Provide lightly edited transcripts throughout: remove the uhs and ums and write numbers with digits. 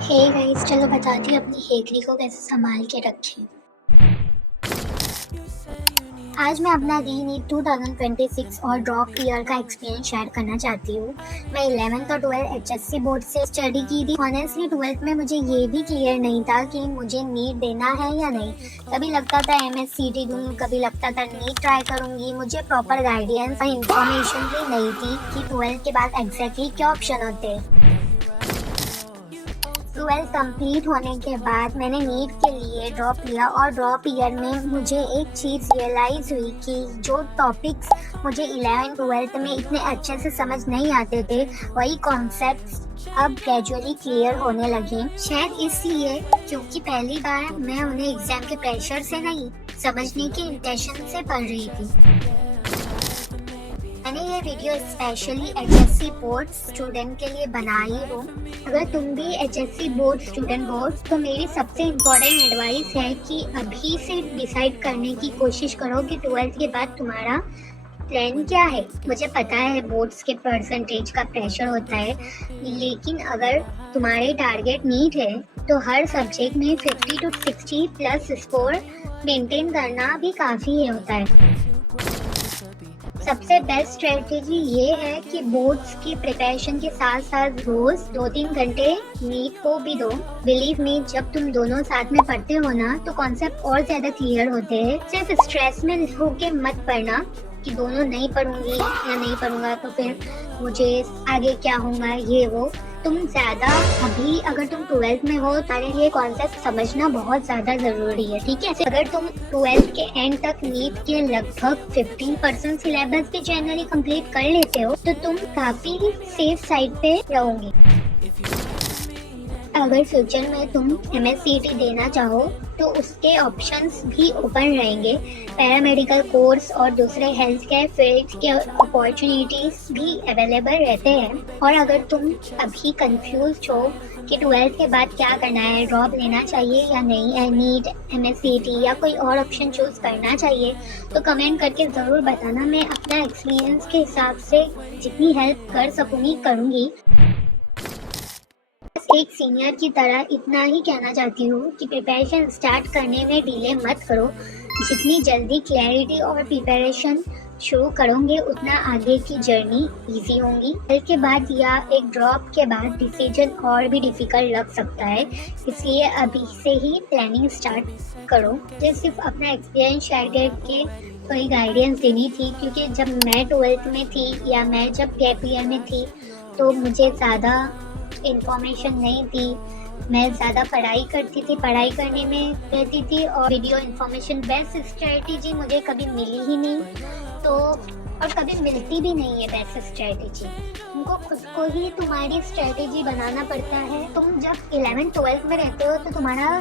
Hey guys, चलो बताती हूँ अपनी हेकली को कैसे संभाल के रखें। आज मैं अपना रीनीट 2026 और ड्रॉप ईयर का एक्सपीरियंस शेयर करना चाहती हूँ। मैं 11th और 12th HSC बोर्ड से स्टडी की थी। ऑनेस्टली 12th में मुझे ये भी क्लियर नहीं था कि मुझे नीट देना है या नहीं। कभी लगता था MSCT दूँ, कभी लगता था नीट ट्राई करूँगी। मुझे प्रॉपर गाइडेंस और इन्फॉर्मेशन भी नहीं थी कि 12th के बाद एग्जैक्टली क्या ऑप्शन होते हैं। 12 कंप्लीट होने के बाद मैंने नीट के लिए ड्रॉप लिया और ड्रॉप ईयर में मुझे एक चीज़ रियलाइज़ हुई कि जो टॉपिक्स मुझे 11th-12th में इतने अच्छे से समझ नहीं आते थे, वही कॉन्सेप्ट्स अब ग्रेजुअली क्लियर होने लगे। शायद इसलिए क्योंकि पहली बार मैं उन्हें एग्जाम के प्रेशर से नहीं, समझने के इंटेंशन से पढ़ रही थी। मैंने ये video specially HSC board student के लिए बनाई हूँ। अगर तुम भी HSC बोर्ड स्टूडेंट हो तो मेरी सबसे इम्पोर्टेंट एडवाइस है कि अभी से डिसाइड करने की कोशिश करो कि 12th के बाद तुम्हारा प्लान क्या है। मुझे पता है बोर्ड्स के परसेंटेज का प्रेशर होता है, लेकिन अगर तुम्हारे टारगेट नीट है तो हर सब्जेक्ट में 50 to 60 प्लस स्कोर मेंटेन करना भी काफ़ी होता है। सबसे बेस्ट स्ट्रेटेजी ये है कि बोर्ड्स की प्रिपरेशन के साथ साथ रोज 2-3 घंटे नीट को भी दो। बिलीव मी, जब तुम दोनों साथ में पढ़ते हो ना तो कॉन्सेप्ट और ज्यादा क्लियर होते हैं। सिर्फ स्ट्रेस में होके मत पढ़ना कि दोनों नहीं पढ़ूंगी या नहीं पढ़ूंगा तो फिर मुझे आगे क्या होगा ये वो। तुम ज्यादा अभी अगर तुम 12th में हो तुम्हारे लिए कॉन्सेप्ट समझना बहुत ज्यादा जरूरी है, ठीक है। अगर तुम 12th के एंड तक नीट के लगभग 15% सिलेबस भी जनरली कंप्लीट कर लेते हो तो तुम काफी सेफ साइड पे रहोगे। अगर फ्यूचर में तुम MSCT देना चाहो तो उसके ऑप्शंस भी ओपन रहेंगे। पैरामेडिकल कोर्स और दूसरे हेल्थ केयर फील्ड के अपॉर्चुनिटीज भी अवेलेबल रहते हैं। और अगर तुम अभी कंफ्यूज हो कि 12th के बाद क्या करना है, ड्रॉप लेना चाहिए या नहीं, नीट, MSCT या कोई और ऑप्शन चूज करना चाहिए, तो कमेंट करके ज़रूर बताना। मैं अपना एक्सपीरियंस के हिसाब से जितनी हेल्प कर सकूँगी करूँगी। एक सीनियर की तरह इतना ही कहना चाहती हूँ कि प्रिपरेशन स्टार्ट करने में डिले मत करो। जितनी जल्दी क्लैरिटी और प्रिपरेशन शुरू करोगे उतना आगे की जर्नी इजी होगी। कल के बाद या एक ड्रॉप के बाद डिसीजन और भी डिफिकल्ट लग सकता है, इसलिए अभी से ही प्लानिंग स्टार्ट करो। मुझे सिर्फ अपना एक्सपीरियंस शेयर करके थोड़ी गाइडेंस देनी थी, क्योंकि जब मैं 12th में थी या मैं जब गैप ईयर में थी तो मुझे ज़्यादा इंफॉर्मेशन नहीं थी। मैं ज़्यादा पढ़ाई करती थी, पढ़ाई करने में रहती थी और वीडियो इन्फॉर्मेशन बेस्ट स्ट्रेटेजी मुझे कभी मिली ही नहीं, तो और कभी मिलती भी नहीं है बेस्ट स्ट्रेटेजी। तुमको खुद को ही तुम्हारी स्ट्रेटेजी बनाना पड़ता है। तुम जब 11th-12th में रहते हो तो तुम्हारा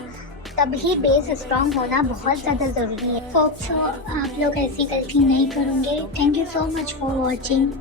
तभी बेस स्ट्रॉन्ग होना बहुत ज़्यादा ज़रूरी है। होप सो आप लोग ऐसी गलती नहीं करोगे। Thank you so much for watching.